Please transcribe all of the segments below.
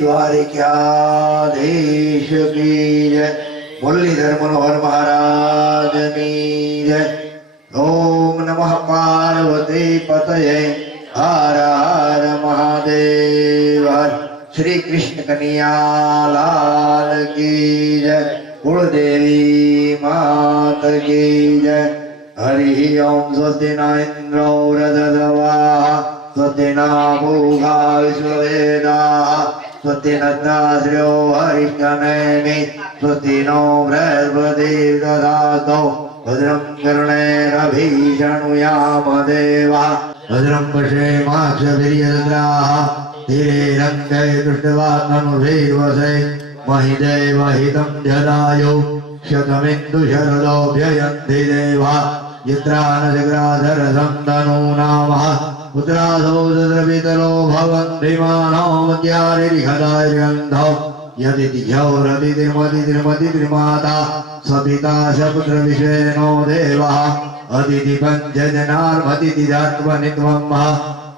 द्वारिकाधीश की जय। मुरलीधर मनोहर महाराज की जय। ओम नमः पार्वती पतये हर हर महादेव। श्री कृष्ण कन्हैया लाल की जय। कुलदेवी मात की जय। हरि ओम। स्वस्ति न इंद्रो वृद्धस्रवाः स्वस्ति न पूषा विश्ववेदाः स्वस्ति नस्ताश्रयो हरिष्ठनेमि स्वस्ति नो बृहस्पतिर्दधातु भद्रं कर्णेरभिशृणुयाम देवाः भद्रं पश्येमाक्षभिर्यजत्राः स्थिरैरङ्गै दृष्ट्वात्मनुर्भिर्वसे महिदेवहितं जदायु शतमिन्दुशरदोऽभ्ययन्ति देवाः यत्रानजग्राधरसं तनूनामः पुत्रादो दद्रवितरो भवन्ति मानौ मध्यारिहदार्यन्धौ यदिति झौरदितिर्मदितिर्मदितिर्माता सपिता सपुत्रविश्वेनो देवः अदिति पञ्चजनार्मदितिधात्मनित्वं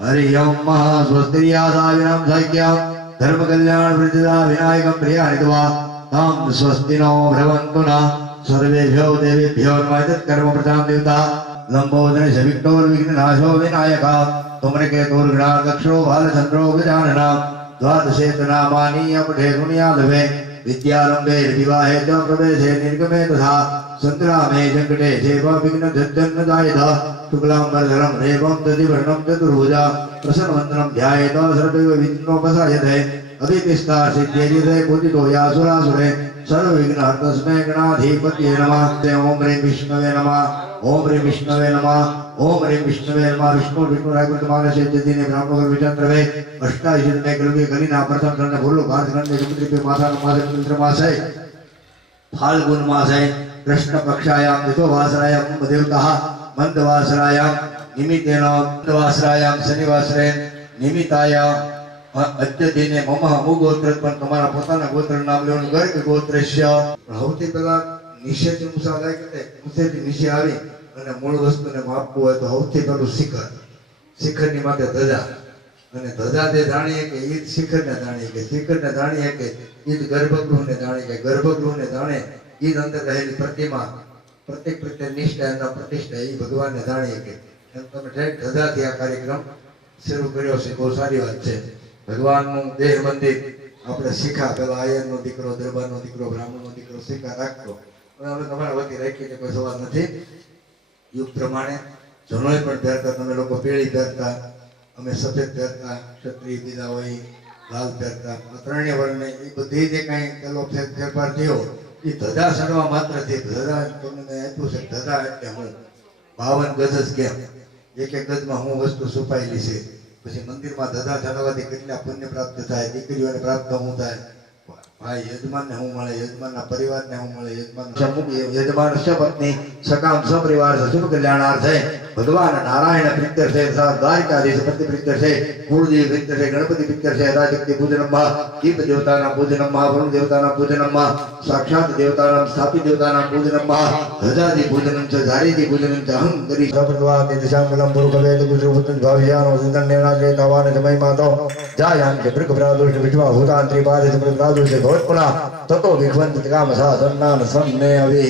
हरि ओं स्वस्तिर्यासाविनं सख्यं धर्मकल्याणवृद्धिदा विनायकं प्रियाणित्वा तं स्वस्ति नो भ्रवन्तु न सर्वेभ्यो देवेभ्यो कर्म प्रधान देवता लंबोदर विघ्ननाशो विनायका तुमृकेतुर्गणाक्षो बालचंद्रो गजानना द्वादशेतनामानि अपठे दुनियालभे विद्यारंभे विवाहे च प्रवेशे निर्गमे तथा संग्रामे संकटे सेव विघ्न धन्नदायित शुक्लांबरधरं देवं दधिवर्णं चतुर्भुजा प्रसन्नवदनं ध्यायेत सर्वैव विघ्नोपशायते अभिपिस्ता सिद्ध्येते पूजितो यासुरासुरे सर्वविघ्न तस्मै गणाधिपतये नमः। ओम ह्रीं विष्णवे नमः। ओम ह्रीं विष्णवे नमः। ओम ह्रीं विष्णवे नमः। विष्णु विष्णु राघवमानसे दिने ब्राह्मण विचंद्रवे अष्टादशमे कलुगे कलिना प्रथम खंड भूलो भारत खंड रुद्रपे मासा मासे चंद्र मासे फाल्गुन मासे कृष्ण पक्षायां दितो वासरायां देवताः मंदवासरायां निमित्तेन मंदवासरायां शनिवासरे निमित्ताय अद्य दिने मम अमुगोत्र पण तुम्हारा पोताना गोत्र नाम लेवन गर्ग गोत्रस्य हौती पेला निश्चय मुसालाय करते मुसेથી નીચે આવી અને મૂળ વસ્તુને માપવું હોય તો સૌથી પહેલું શિખરની માથે ધજા અને ધજા તે જાણીએ કે ઈ શિખરને જાણીએ કે શિખરને જાણીએ કે ઈ ગર્ભગૃહને જાણીએ કે ગર્ભગૃહને જાણે ઈ અંદર રહેલી પ્રતિમા પ્રત્યેક પ્રત્યે નિષ્ઠા અને પ્રતિષ્ઠા ઈ ભગવાનને જાણીએ કે તમે ઠેઠ ધજાથી આ કાર્યક્રમ શરૂ કર્યો છે બહુ સારી વાત છે। ભગવાનનું દેહ મંદિર આપણે શિખા પેલા આયરનો દીકરો દરબારનો દીકરો બ્રાહ્મણનો દીકરો શિખા રાખતો હવે તમારા વતી રાખીને કોઈ સવાલ નથી। યુગ પ્રમાણે જનોય પણ પહેરતા તમે લોકો પીળી પહેરતા અમે સફેદ પહેરતા ક્ષત્રિય બીજા હોય લાલ પહેરતા ત્રણેય વર્ણને એ બધી જે કાંઈ પેલો ફેરફાર થયો એ ધજા ચડવા માત્રથી ધજા તમને મેં આપ્યું છે ધજા એટલે હું 52 ગજ જ કેમ એક એક ગજમાં હું વસ્તુ છુપાયેલી છે પછી મંદિરમાં ધજા ચડાવવાથી કેટલા પુણ્ય પ્રાપ્ત થાય દીકરીઓને પ્રાપ્ત હું થાય ભાઈ યજમાનને હું મળે યજમાનના પરિવારને હું મળે યજમાન પત્ની સકામ સપરિવાર શુભ કલ્યાણાર્થે ભગવાન નારાયણ પ્રીત્યર છે દ્વારિકાધીશ પ્રતિ પ્રીત્યર છે કુળદેવ પ્રીત્યર છે ગણપતિ પ્રીત્યર છે રાજક્તિ પૂજનમ્મા દીપ દેવતાના પૂજનમ્મા વરુણ દેવતાના પૂજનમ્મા સાક્ષાત દેવતાના સ્થાપિત દેવતાના પૂજનમ્મા ધજાદી પૂજનમ છે ધારીદી પૂજનમ છે અહં કરી સપ્રવા તે દિશાંગલમ પુરુષવેદ ગુજુપુત્ર ભાવ્યાનો સંતન્યના તવાન સમય માતો જાયાન કે ભૃગ પ્રાદુષ વિશ્વા ભૂતાંત્રી પાદે પ્રાદુષ घोटपुना ततो विख्वंत काम साधनान सन्ने अवि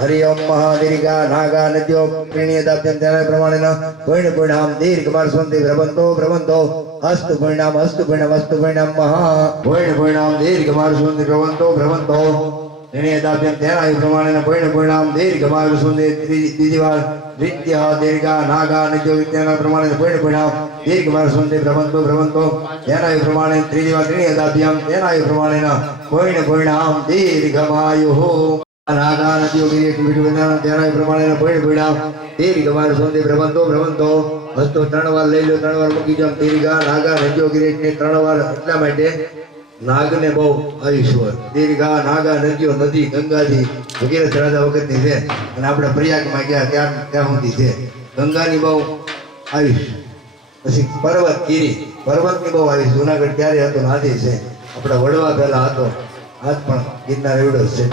हरि ओम महादीर्घा नागा नद्यो प्रणीयदाभ्यं ध्यान प्रमाणेन पुण्यपुण्याम दीर्घमार्स्वन्ति भ्रवन्तो भ्रवन्तो अस्तु पुण्याम महा पुण्यपुण्याम दीर्घमार्स्वन्ति भ्रवन्तो भ्रवन्तो प्रणीयदाभ्यं ध्यान प्रमाणेन पुण्यपुण्याम दीर्घमार्स्वन्ति द्वितीयवार द्वितीय दीर्घा नागा नद्यो विज्ञान प्रमाणेन पुण्यपुण्याम दीर्घमार्स्वन्ति भ्रवन्तो भ्रवन्तो ध्यान प्रमाणेन त्रिदिवा त्रिणीयदाभ्यं ध्यान प्रमाणेन पुण्यपुण्याम दीर्घमायुः नागा नद्यो विज्ञान ध्यान प्रमाणेन पुण्यपुण्याम दीर्घमार्स्वन्ति भ्रवन्तो भ्रवन्तो वस्तु 3 વાર લઈ લો 3 વાર મૂકી જાવ દीर्घा नागा नद्यो गिरेटने 3 વાર એટલા માટે નાગને બહુ આયુષ્ય दीर्घा नागा नद्यो नदी ગંગાજી વગેરે ચડાતા વખતની છે અને આપણે પ્રયાગમાં ગયા ત્યાં સુધી છે ગંગાની બહુ આયુષ્ય પછી પર્વતગીરી પર્વતની બહુ આયુષ્ય જુનાગઢ ત્યારે હતો હાથી છે આપણા વડવા પહેલા હતો આજ પણ ગિરનાર એવડો જ છે।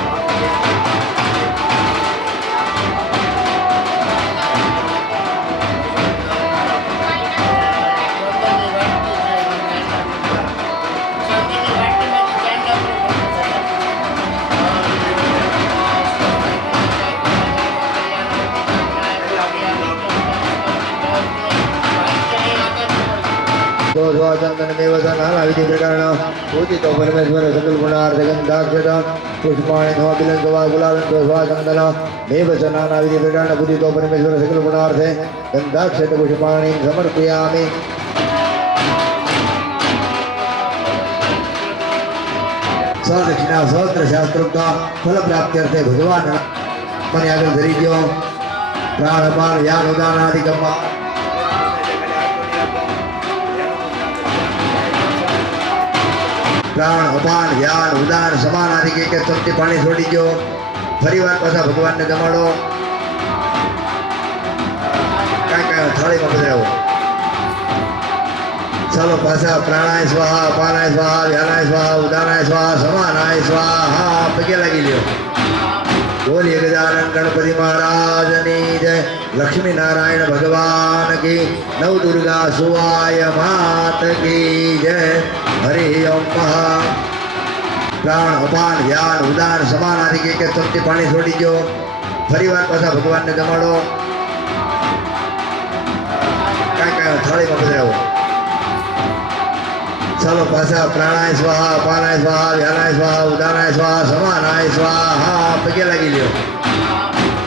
स्वाचंदनमेव नानाविधि प्रकरण पूजितो परमेश्वर सकल गुणार्थ गंधाक्षत पुष्पाणि समपिलं स्वा गुलालं स्वाचंदन मेव च नानाविधि प्रकरण पूजितो परमेश्वर सकल गुणार्थे गंधाक्षत पुष्पाणि समर्पयामि। सदक्षिणा सहस्त्र शास्त्रोक्त फल प्राप्त्यर्थे भगवान મને આગળ ધરી ગયો પ્રાણપાન યાન ઉદાનાદિકમાં પ્રાણ અપાન યાન ઉદાન સમાન આદિ કે ચમચી પાણી છોડી ગયો ફરીવાર પાછા ભગવાનને જમાડો કાંઈ થાળીમાં પધરાવો ચાલો પાછા પ્રાણાય સ્વાહા અપાનાય સ્વાહા વ્યાનાય સ્વાહા ઉદાનાય સ્વાહા સમાનાય સ્વાહા પગે લાગી લ્યો। बोलिए गजानन गणपति महाराज ने जय लक्ष्मी नारायण भगवान की नव दुर्गा सुवाय मात की जय हरि ओम महा प्राण अपान ध्यान उदान समान आदि के चमची पानी छोड़ी गयो फरीवार पाछा भगवान ने जमाड़ो कांई थाळीमां पधरावो चलो पाछा प्राणाय स्वाहा अपानाय स्वाहा व्यानाय स्वाहा उदानाय स्वाहा समानाय स्वाहा पगे लागी ल्यो।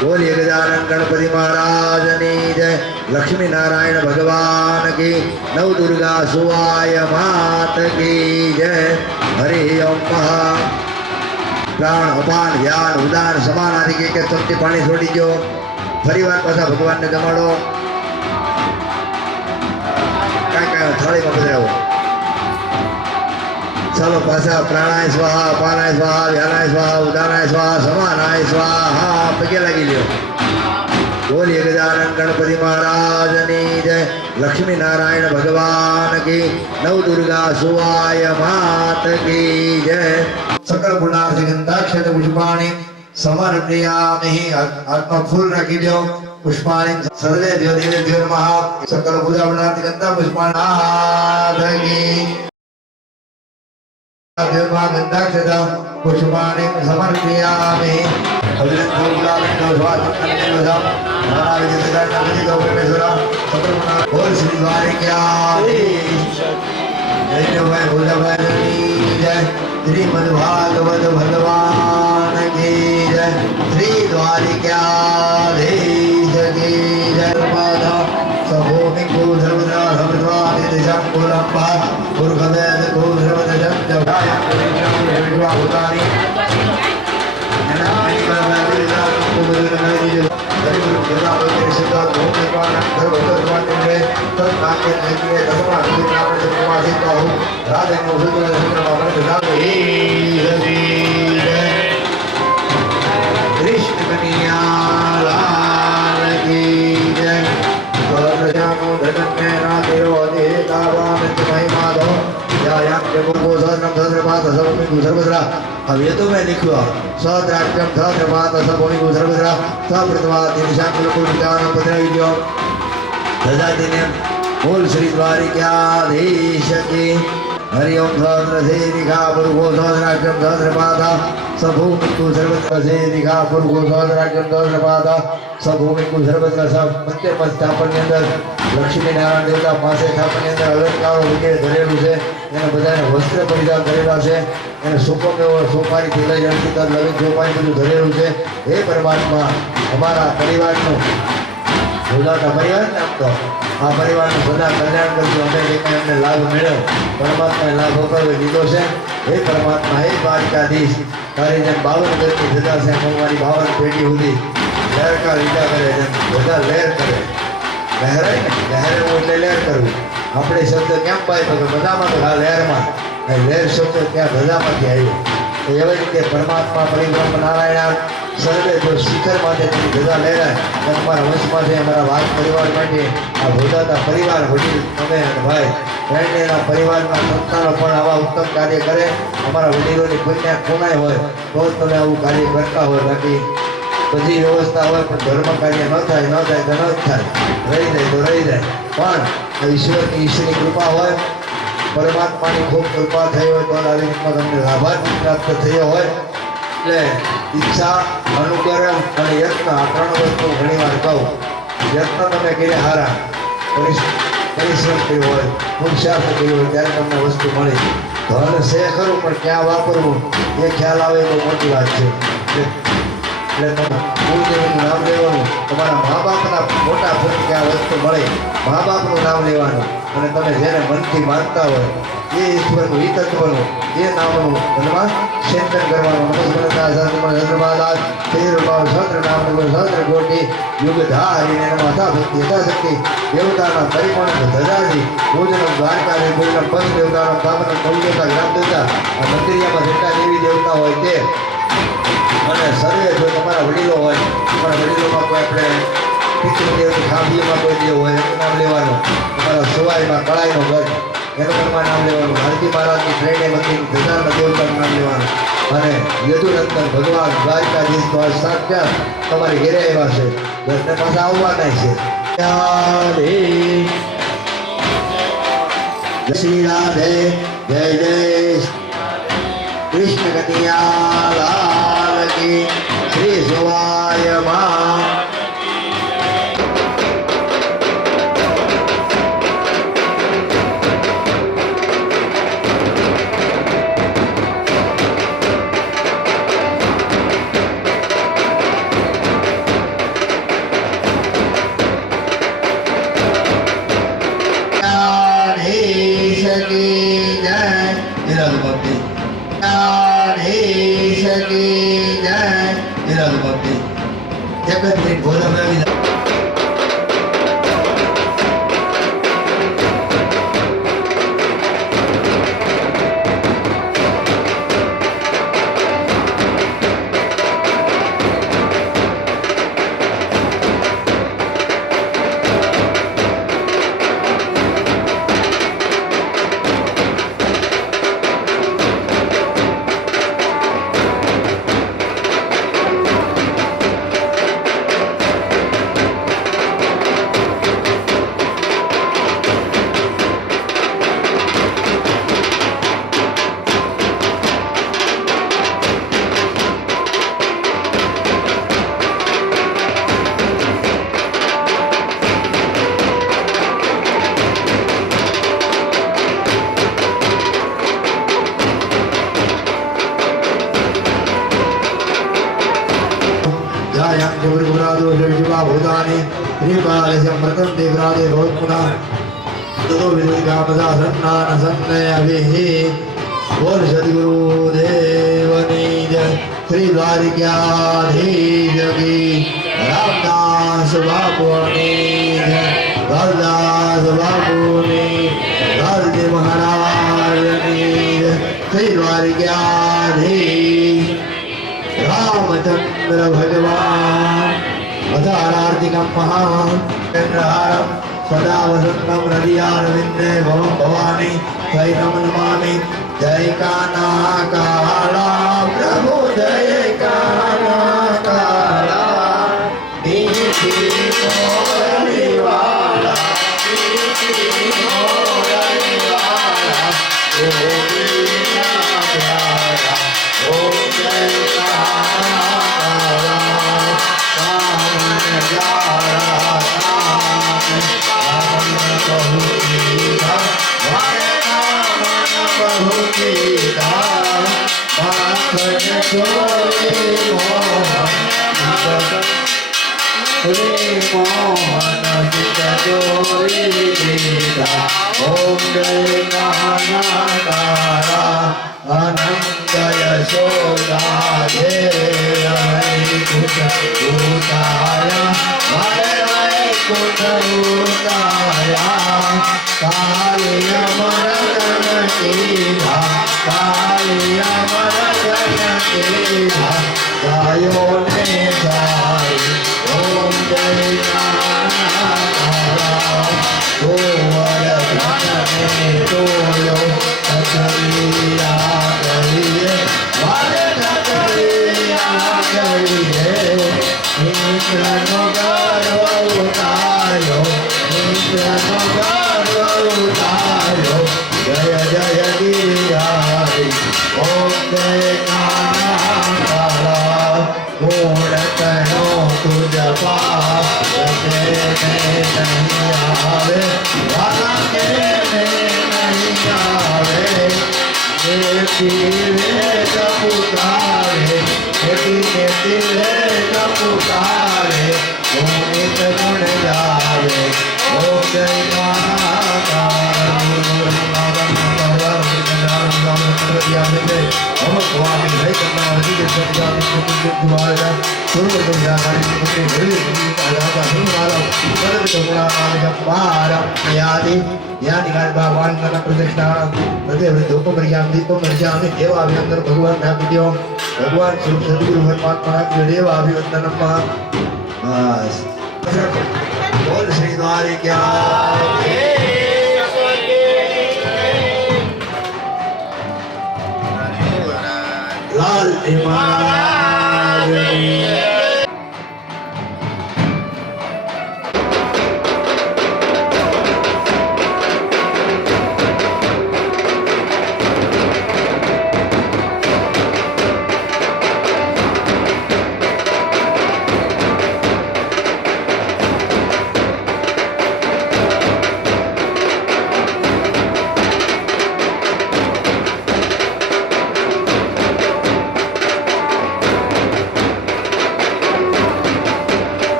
बोलिए गजानन गणपति महाराज ने जय लक्ष्मी नारायण भगवान की नव दुर्गा सुवाय मात की जय हरि ओम महा प्राण अपान ध्यान उदान समान आदि के चमची पानी छोड़ी गयो फरीवार पाछा भगवान ने जमाड़ो कांई थाळीमां पधरावो चलो पाछा प्राणाय स्वाहा अपानाय स्वाहा व्यानाय स्वाहा उदानाय स्वाहा समानाय स्वाहा पगे लागी ल्यो। बोलिए गजानन गणपति महाराज ने जय लक्ष्मी नारायण भगवान की नव दुर्गा सुवाय मात की जय सकल गुणार्थ गंधाक्षत पुष्पाणि समर्पयामि। आत्मा फूल रखी दो पुष्पाणि सर्वे देवदेवेभ्यो नमः सकल पूजा गुणार्थ गंधा पुष्पाणि गंधाक्षत पुष्पाणि समर्पयामि। श्रीमद्भागवत भगवान की जय श्री द्वारिकाधीश की जय। सभूमि को सर्वदा सर्वद्वारि दिशां कुलंबा पुरुषवेद को सर्वदशं जगाया भूतानि जनानि परमेश्वरः कुबुरनैः हरिगुरु कृपावते सिद्ध भूमिपान सर्वधर्मात्मने तत्काके नैके दशमानि प्राप्त प्रवासितो राधे मोहन सुंदरमावन दाहि हरि कृष्ण कन्या लाल की जय। जानो धनन्य नादेव देतावामित महिमादो यायाम जगो सहस्रम सहस्रपाद सबोमिकु सर्वद्रा। अब ये तो मैं लिखूंगा सहस्राक्षम सहस्रपाद सबोमिकु सर्वद्रा सप्रथमा दिशाकुलकुलज्ञानं पद्रविद्यो ददातिने मूल श्री द्वारिकाधीश की हरि ओम सहस्रसेनिका पुरुषो सहस्राक्षम सहस्रपाद सभूमिकु सर्वत्र सेनिका पुरुषो सहस्राक्षम सहस्रपाद सभूमिकु सर्वत्र सब मंदिर में स्थापन अंदर लक्ष्मी नारायण देवता પાસે સ્થાપન અંદર અલંકારો વગેરે ધરેલું છે એને બધાને વસ્ત્ર પરિધાન કરેલા છે એને સુકોમેવો સોપારીથી લઈ અંતિતા લવિંગ સોપારી બધું ધરેલું છે। હે પરમાત્મા અમારા પરિવારનું ભોજાતા પરિવાર ને આમ તો આ પરિવારનું સદા કલ્યાણ કરજો અમે જે કંઈ અમને લાભ મળ્યો પરમાત્માએ લાભ અપાવી દીધો છે। હે પરમાત્મા હે દ્વારિકાધીશ તારી જેમ 52 ગરમી જતા છે અમારી 52 પેઢી સુધી લહેરકા લીધા કરે જેમ બધા લહેર કરે લહેરાય ને લહેરવું એટલે લહેર કરવું આપણે શબ્દ કેમ પાય તો બધામાં તો આ લહેરમાં લહેર શબ્દ ત્યાં બધામાંથી આવ્યો તો એવી રીતે પરમાત્મા પરિબ્રહ્મ નારાયણ સર્વે જો શિખર માટે બધા લહેરાય અને અમારા વંશમાં છે અમારા વાત પરિવાર માટે આ ભોજાતા પરિવાર વડીલ તમે અને ભાઈ બંનેના પરિવારના સંતાનો પણ આવા ઉત્તમ કાર્ય કરે અમારા વડીલોની પુણ્ય કોનાય હોય તો જ તમે આવું કાર્ય કરતા હોય બાકી બધી વ્યવસ્થા હોય પણ ધર્મ કાર્ય ન થાય તો ન થાય રહી જાય તો રહી જાય પણ ઈશ્વરની કૃપા હોય પરમાત્માની ખૂબ કૃપા થઈ હોય તો આવી રીતમાં તમને લાભાર્થ પ્રાપ્ત થયો હોય એટલે ઈચ્છા અનુગ્રહ અને યત્ન આ ત્રણ વસ્તુ ઘણી વાર કહું યત્ન તમે કર્યા હારા પરિશ્રમ કર્યો હોય પુરુષાર્થ કર્યો હોય ત્યારે તમને વસ્તુ મળે ધન છે ખરું પણ ક્યાં વાપરવું એ ખ્યાલ આવે તો મોટી વાત છે એટલે તમે કુળદેવીનું નામ લેવાનું તમારા મા બાપના મોટા પુત્ર કે આ વસ્તુ મળે મા બાપનું નામ લેવાનું અને તમે જેને મનથી માનતા હોય એ ઈશ્વરનું એ તત્વનું એ નામનું મનમાં ચિંતન કરવાનું નમસ્કાર ચંદ્રમાદાસ તેરભાવ સત્ર નામનું સત્ર કોટી યુગધારીને માતા ભક્તિ યથાશક્તિ દેવતાના પરિપૂર્ણ ધજાજી ભોજનમ દ્વારકાની ભોજનમ પંચ દેવતાનો સ્થાપન કૌદેવતા ગ્રામ દેવતા આ મંદિરિયામાં જેટલા દેવી દેવતા હોય તે અને સર્વે જો તમારા વડીલો હોય તમારા વડીલોમાં કોઈ આપણે પિતૃદેવની ખાંભીમાં કોઈ દેવ હોય એનું નામ લેવાનું તમારા સુવાઈમાં કળાઈનો ગઢ એનું પણ નામ લેવાનું હરજી મહારાજની ત્રણેય મંદિર ધજારના દેવતાનું નામ લેવાનું અને યદુનંદન ભગવાન દ્વારકાધીશ દ્વારા સાક્ષાત તમારી ઘેરે આવ્યા છે ઘરને પાછા આવવાના છે જય શ્રી રાધે જય જય કૃષ્ણ કનૈયા લાલ કી શ્રી સુવાય મા बोल सदगुरुदेवनी जय श्री द्वारिकाधीश की रामदास बापुनी जय रामदास बापुनी राजदेव महाराजनी जय श्री द्वारिकाधीश रामचंद्र भगवान अधारार्तिकं महान चंद्रहारम सदा वसंतम हृदयारविंदे भवं भवानी सहितं नमामि जय कान्हा काला प्रभु जय कान्हा काला मीठी मोरली वाला मीठी मोरली वाला ओ मीरा प्यारा ओ जय कान्हा काला कामन प्यारा ओम जय कान्हा अनंत यशोदा जय वैकुंठाया हरे वैकुंठाया कालिय मरदन कीधा कालिय मरदन कीधा गायो ने गाई ओम जय कान्हा गोवर धन में तोयो कचरिया करिए वाले कचरिया करिए इंद्रनो गर्व उतारो इंद्रनो गर्व उतारो जय जय गिरिधारी ओम जय कान्हा गुण कहो तुझ पास नहीं आवे पुकारे पुकारे नित गुण गावे ओम जय भगवान प्रतिष्ठा भगवान भगवान सदगुरु परमात्मा देवाभिवंदन बस बोल श्री द्वारिका लाल महाराज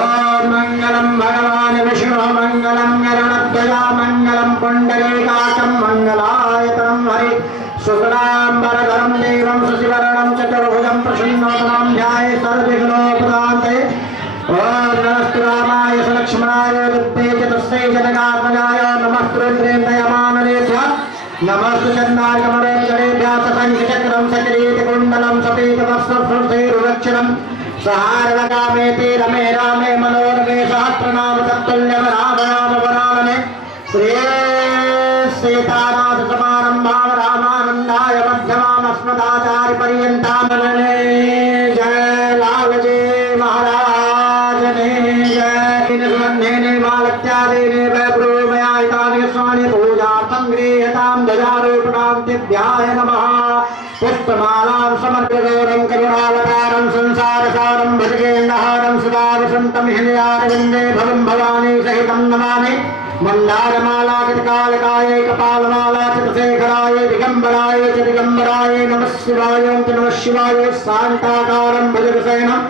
ओम मंगलम भगवान विष्णु मंगलम गरुड़ध्वजा मंगलम पुंडरीकाक्षं मंगलायतनं हरि शुक्लांबरधरं देवं शशिवर्णं चतुर्भुजं प्रसन्नवदनं ध्याये सर्वविघ्नोपशान्तये ओम नमस्ते रामाय लक्ष्मणाय विद्ये च तस्मै जनकात्मजाय नमस्ते रुद्रेन्द्रयमानलेभ्यः नमस्ते चन्द्रार्कमलेभ्यः शङ्खचक्रं सकिरीटकुण्डलं सपेतवस्त्रं सहारवगामेति रमे रामे मनोरमे सहस्रनाम तत्तुल्यं राम राम वरानने श्री सीतानाथ समारंभां रामानन्दाय मध्यमाम् अस्मदाचार्यपर्यन्तां वन्दे जय लालजी महाराज ने जय सुगन्धेने मालत्यादेने वैभ्रूमयायितानि स्वानि पूजार्थं गृह्यतां ध्वजारोपणां दिव्याय नमः पुष्पमालां समर्प्यगौरं करुणावतारं संसारसारं भजगेन्द्रहारं सदा वसन्तं हृदयारविन्दे भवं भवानी सहितं नमामि मन्दारमालाकृतकालकाय कपालमाला चित्रशेखराय दिगम्बराय च दिगम्बराय नमः शिवाय नमः शिवाय शान्ताकारं भजगसेनं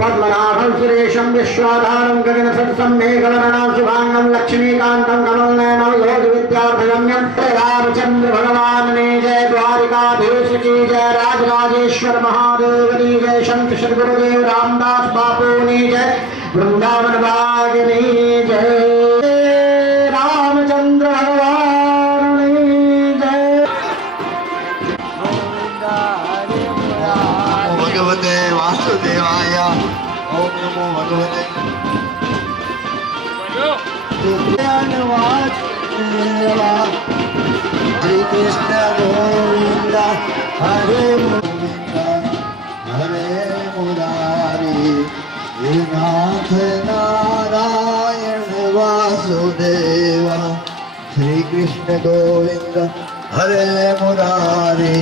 पद्मनाभं सुरेशं विश्वाधारं गगनसदृशं मेघवर्णं शुभांगं लक्ष्मीकान्तं कमलनयनं योगविद्यार्थगम्यं रामचंद्र भगवान ने जय द्वारिकाधीश की जय राजराजेश्वर महादेव की जय संत सद्गुरुदेव रामदास बापू ने जय वृंदावन वागिनी जय रामचंद्र भगवान ने जय भगवते वासुदेवाय ओम नमो भगवते वासुदेवा हरे कृष्ण गोविंद हरे गोविंद हरे मुरारी हे नाथ नारायण वासुदेवा श्री कृष्ण गोविंद हरे मुरारी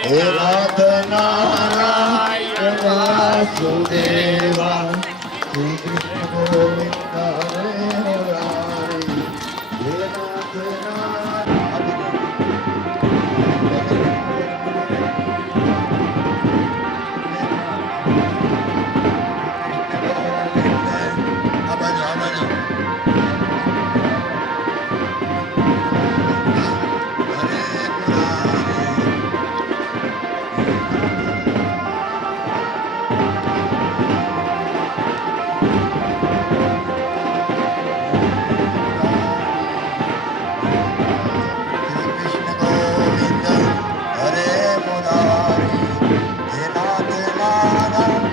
हे नाथ नारायण वासुदेवा श्री कृष्ण गोविंद हरे मुरारी हे नाथ नारायण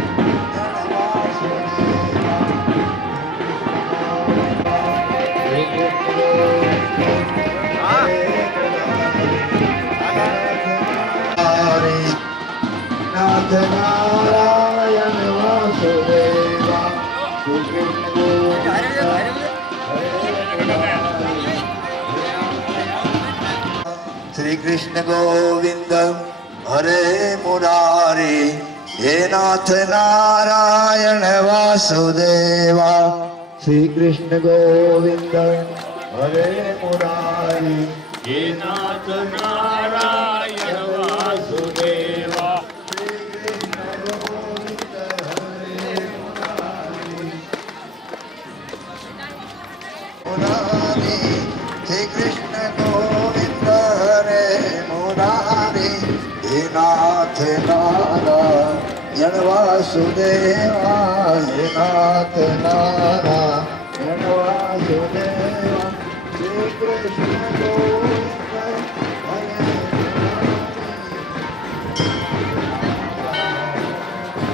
वासुदेवा श्री कृष्ण गोविंद हरे मुरारी हे नाथ नारायण वासुदेवा श्री कृष्ण गोविंद हरे मुरारी हे नाथ नारायण वासुदेवा श्री कृष्ण गोविंद हरे मुरारी हे नाथ नारायण वासुदेवा हे नाथ नारायण वासुदेवा श्री कृष्ण गोविंद हरे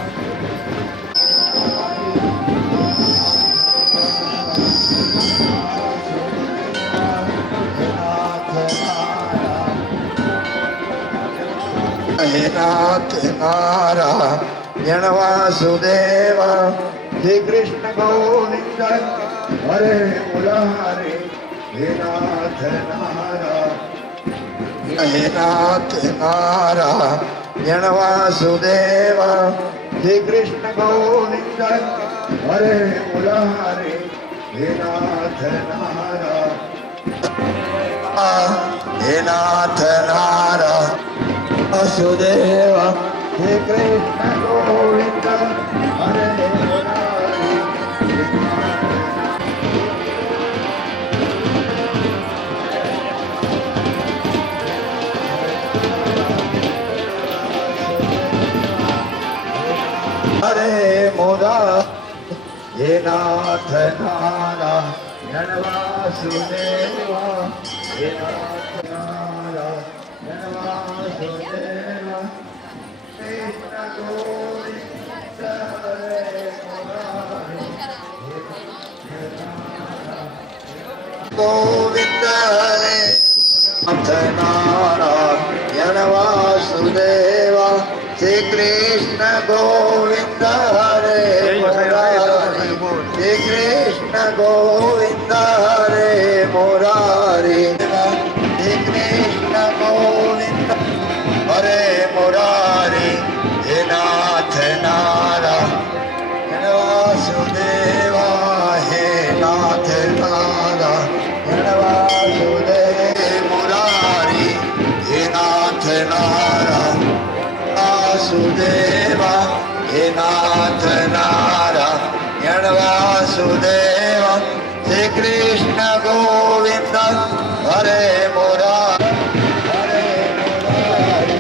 हे नाथ नारायण वासुदेवा श्री कृष्ण गोविंद हरे मुरारी हे नाथ नारायण वासुदेवा श्री कृष्ण गोविंद हरे मुरारी हे नाथ नारायण वासुदेवा श्री कृष्ण गोविंद हरे मुरारी हरे मोरा हे नाथ नारायण वासुदेवा हे नाथ नारायण वासुदेवा कृष्ण गोविंद हरे मुरारी गोविंद हरे नाथ नारायण वासुदेवा श्री कृष्ण गोविंद हरे मुरारी श्री कृष्ण गोविंद हरे मुरारी श्री कृष्ण गोविंद हरे मुरारी हे नाथ नारायण वासुदेवा हे नाथ नारायण वासुदेव मुरारी हे नाथ नारायण वासुदेवा हे नाथ नारायण वासुदेवा श्री कृष्ण गोविंद हरे मुरारी हरे मुरारी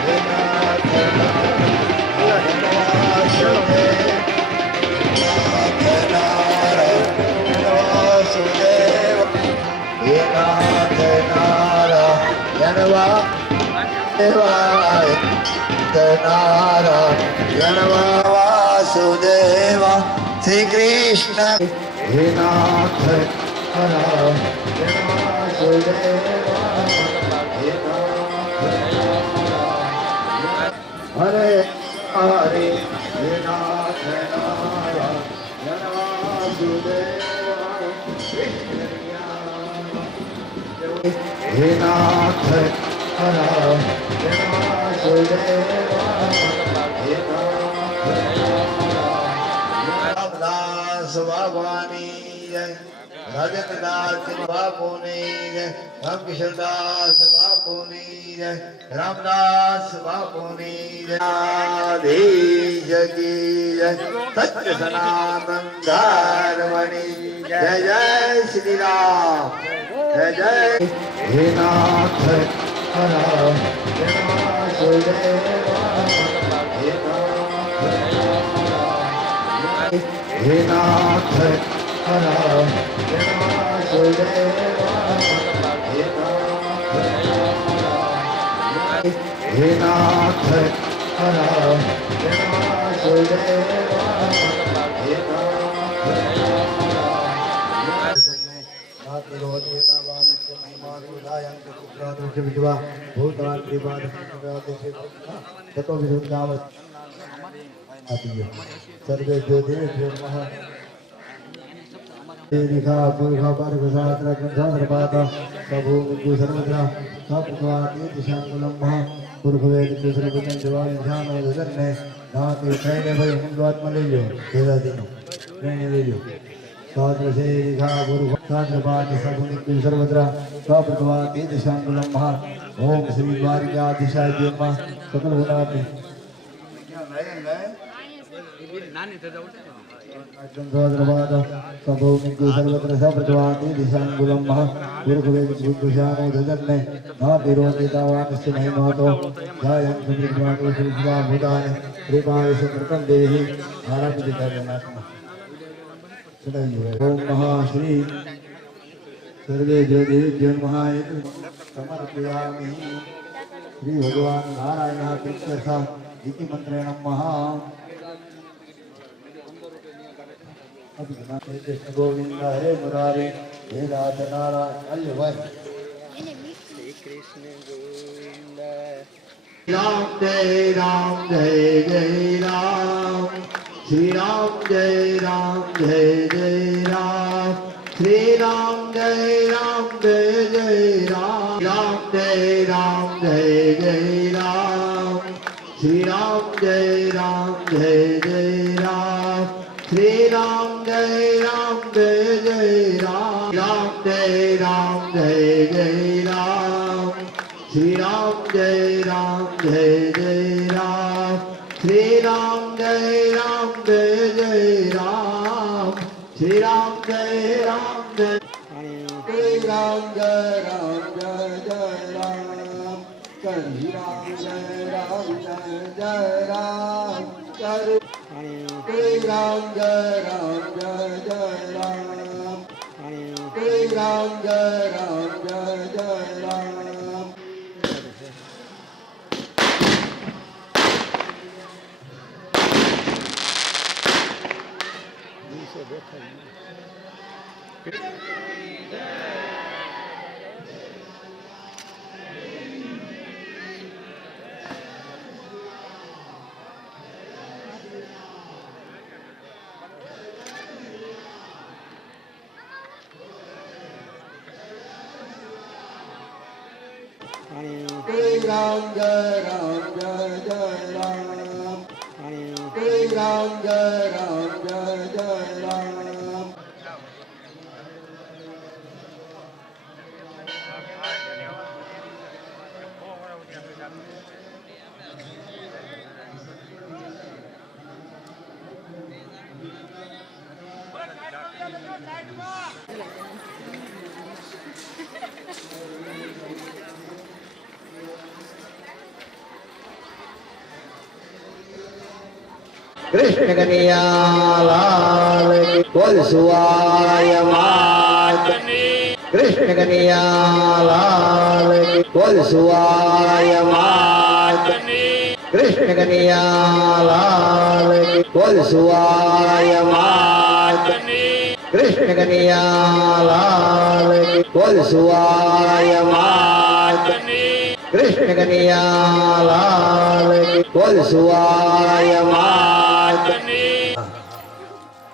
हे नाथ नारायण वासुदेव हे नाथ नारायण नारायण वासुदेवा श्री कृष्ण हे नाथ नारायण वासुदेवा हे हरे हरे हे नाथ नारायण वासुदेवा हे नाथ नारायण वासुदेवा रामदास बाबानी जय राजेंद्रदास बाबूनी जय रामकिशोरदास बाबूनी जय रामदास बाबूनी जय आधीश की जय सत्य सनातन धर्मणि जय जय श्री राम जय जय हे नाथ नारायण वासुदेवा हे नाथ नारायण वासुदेवा हे नाथ नारायण वासुदेवा सर्वे ज्योतिर्भ्यो नमः लिखा पुरुषा पार्थ शास्त्र ग्रंथांतरपात सबूतु सर्वत्र सप्तवाति दिशांगुलम्भः पुरुषवेद कुसुरपुत्रं जवान ध्यानो दर्शने नाति ट्रेने भाई हिंदुआत्मा ले लो तेरा दिनो ट्रेने ले लो शास्त्र से लिखा पुरुष शास्त्रपात सबूतु सर्वत्र सप्तवाति दिशांगुलम्भः ओम श्री द्वारिकाधीशाय नमः सकल गुणाति ग्रंथांतरपात सबूतु सर्वत्र सप्तवाति दिशांगुलम्भः पुरुषवेद कुसुरपुत्रं दर्शने नाति रोदितावानस्य महिमातो जायं सुमृतमातो श्रीवा भूतानि कृपाय सुकृतं देहि आराधितजनात्मा ओम महाश्री सर्वे ज्योतिर्भ्यो नमः समर्पयामि श्री भगवान नारायण कृष्ण इति मंत्रेण नमः कृष्ण गोविंद हरे मुरारी हे नाथ नारायण राम जय जय राम श्री राम जय जय राम श्री राम जय जय राम राम जय जय राम श्री राम जय जय राम श्री राम जय जय राम राम जय जय राम श्री राम जय जय राम श्री राम जय जय राम श्री राम जय श्री राम जय राम श्री राम जय Ram Jai Ram Jai Ram Jai Jai Ram Jai Ram Jai Ram Jai Jai Ram Jai Ram Jai Ram Jai Jai Ram Jai Ram Jai Ram Jai Jai Ram Krishna Kanhaiya Lal की बोल सुवाय मात कृष्ण कन्हैया लाल की बोल सुवाय मात कृष्ण कन्हैया लाल की बोल सुवाय मात कृष्ण कन्हैया लाल की बोल सुवाय मात कृष्ण कन्हैया लाल की बोल सुवाय मात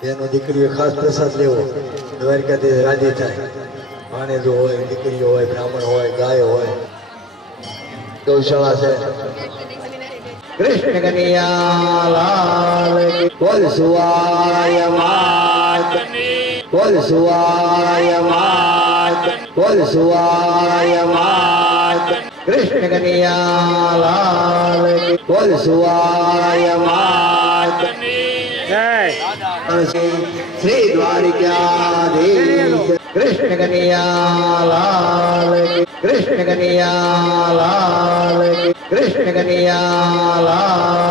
એનો દીકરીઓ ખાસ પ્રસાદ લેવો દ્વારકાથી રાજી થાય ભાણેજો હોય દીકરીઓ હોય બ્રાહ્મણ હોય ગાય હોય ગૌશાળા છે કૃષ્ણ કનૈયા લાલ કી બોલ સુવાય માત બોલ સુવાય માત બોલ સુવાય માત કૃષ્ણ કનૈયા લાલ કી બોલ સુવાય માત શ્રી દ્વારિકાધીશ કૃષ્ણ કનૈયા લાલ કી કૃષ્ણ કનૈયા લાલ કી કૃષ્ણ કનૈયા લાલ